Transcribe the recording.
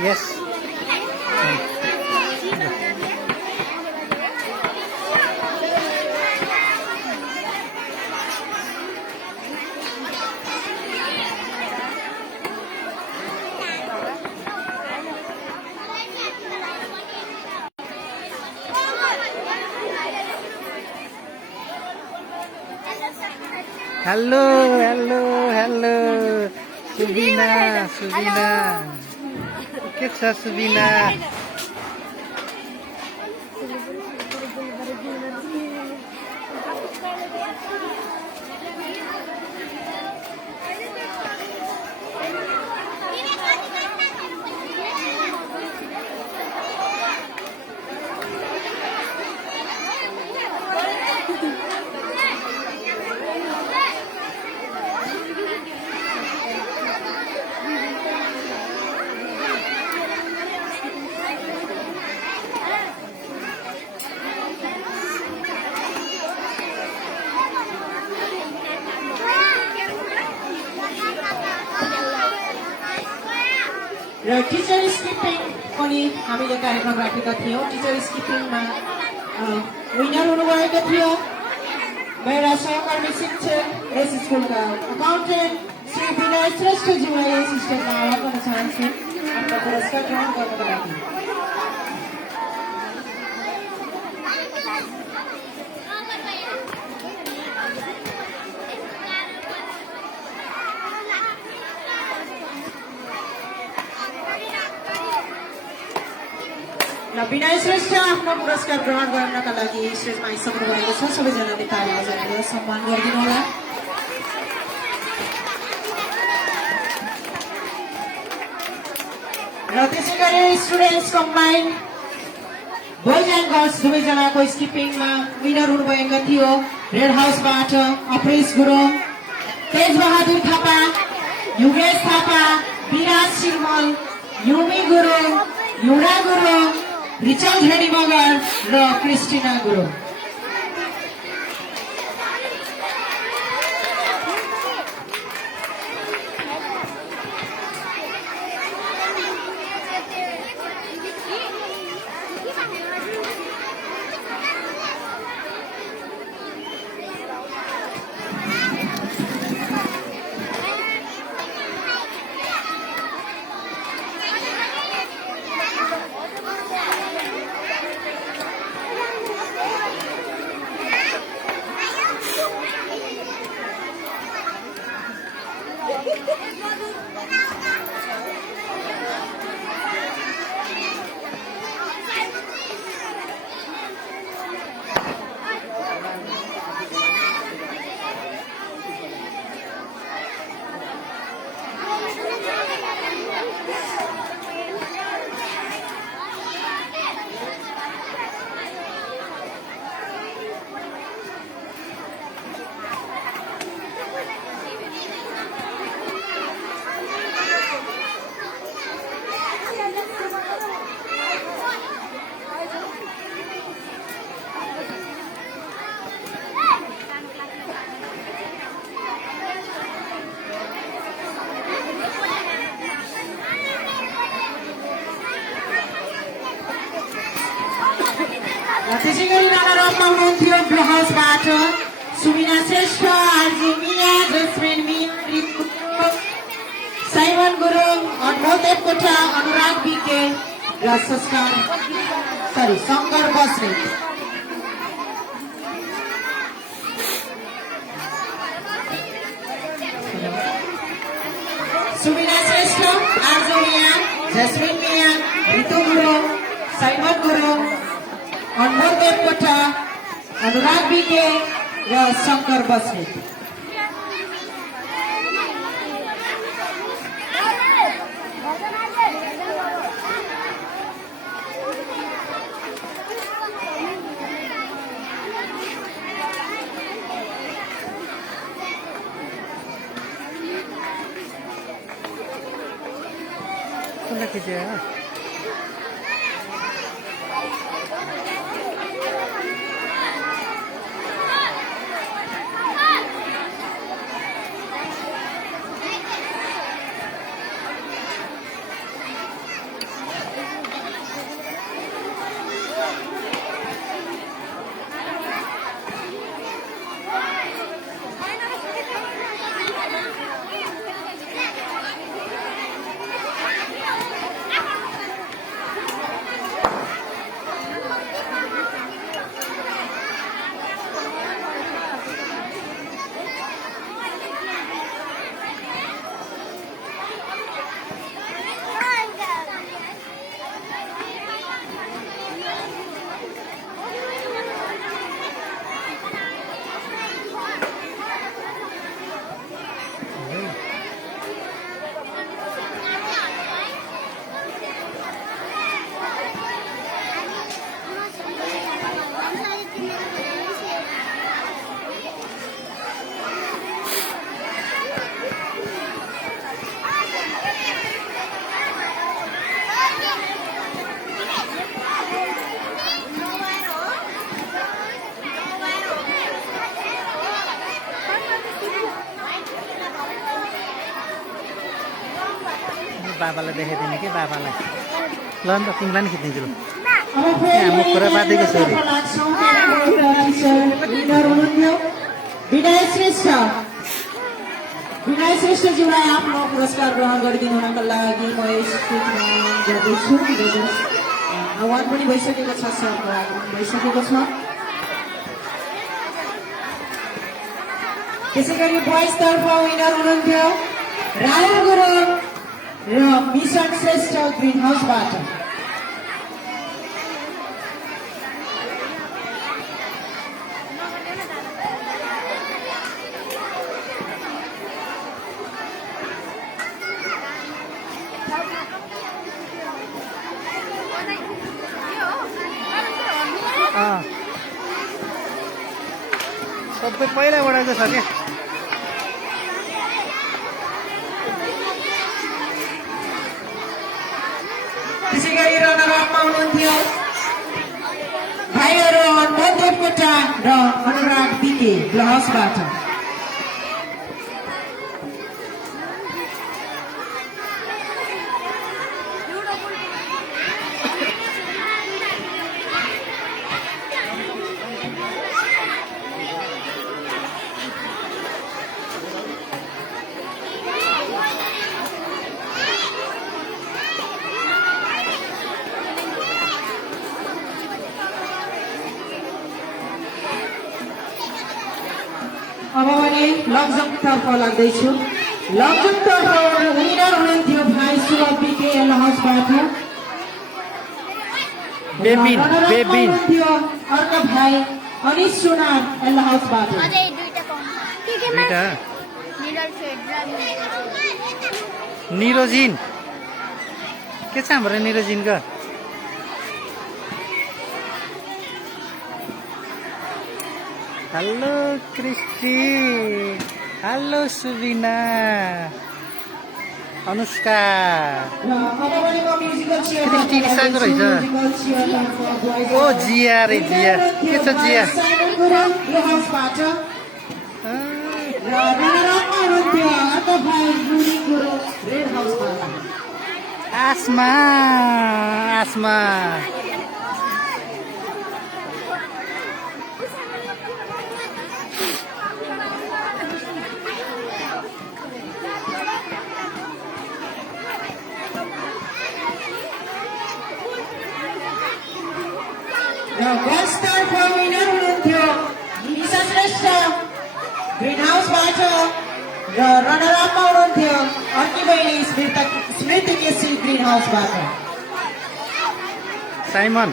Yes. Hello Subina के छ सुबिना र टिचर स्किपिङ पनि हामीले कार्यक्रम राखेका थियौँ। टिचर स्किपिङमा विनर हुनुभएको थियो मेरा सहकर्मी शिक्षक यस स्कुलका अकाउन्टेन्ट श्री विनय श्रेष्ठज्यूलाई यस स्टेजमा आह्वान गर्न चाहन्छु आफ्नो पुरस्कार ग्रहण गर्नको लागि। विनय श्रेष्ठ आफ्नो पुरस्कार ग्रहण गर्नका लागि स्टेजमा आइसक्नु भएको छ। सबैजनाले ताली बजाएर सम्मान गरिदिनु होला। र त्यसै गरी students combine boys and girls दुवैजनाको स्किपिङमा विनर हुनुभएको थियो रेड हाउसबाट अप्रेस गुरुङ, तेजबहादुर थापा, युगेश थापा, विराज सिरमल, युमी गुरुङ, युडा गुरुङ, रिचल झेडी मगर र क्रिस्टिना गुरुङ। त्यसै गरी रनर अपमा हुनुहुन्थ्यो ब्लू हाउसबाट सुबिना श्रेष्ठ, आरजी मिया, जसमिन मिया, साइमन गुरुङ, अनमोल देवकोटा, अनुराग बिके र शङ्कर बस्नेत। सुबिना श्रेष्ठ, आरजी मिया, जसमिन मिया, रितु गुरुङ, साइमन गुरुङ, अनमोल देवकोटा, अनुराग बिके र शङ्कर बस्नेत। बाबालाई देखाइदिने कि बाबालाई ल नि त तिमीलाई नि खिचिदिन्छु ल अब फेरि यहाँ मुख कुरा बाँधेको छ अरे। लाग्छौँ विनर हुनुहुन्थ्यो विनय श्रेष्ठ। विनय श्रेष्ठज्यूलाई आफ्नो पुरस्कार ग्रहण गरिदिनु हुनका लागि म स्वीकृति गर्दैछु। आह्वान पनि भइसकेको छ, सरको आगमन भइसकेको छ। त्यसै गरी बोइजतर्फ विनर हुनुहुन्थ्यो राहुल गुरुङ र मिसन श्रेष्ठ ग्रिन हाउसबाट। सबै पहिलाबाटको छ क्या त्यसै गरी रनरअपमा हुनुहुन्थ्यो भाइहरू अनमोल देवकोटा र अनुराग बिके ग्लहसबाट। अब भने लकजमतर्फ लाग्दैछु। लकजमतर्फ विनर हुनुहुन्थ्यो भाइ सुरभ बिके लहसबाट। बेबिन रनरअपमा बेबिन हुनुहुन्थ्यो अर्का भाइ अनिश सुनार लहसबाट। अझै दुईटा पाउँछ के केमा दुईटा मिडल फेड र निरोजिन के छ हाम्रो निरोजिनको hello Christie hello Subina Anushka र अब भने म म्युजिकल चेयर क्रिस्टी रिसाएको रहेछ। ओ जिया रे जिया के छ जिया लहसबाट। आ, र रनरअपमा हुनुहुन्थ्यो अर्का भाइ गुरुङ गुरुङ रेड हाउसबाट। आसमा आसमा र गर्ल्सतर्फ विनर हुनुहुन्थ्यो निशा श्रेष्ठ ग्रिन हाउसबाट र रनरअपमा हुनुहुन्थ्यो अर्की बहिनी स्मृति केसी ग्रिन हाउसबाट। साइमन